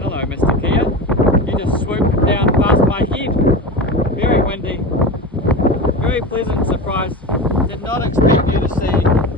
Hello, Mr. Kia. You just swooped down past my head. Very windy. Very pleasant surprise. Did not expect you to see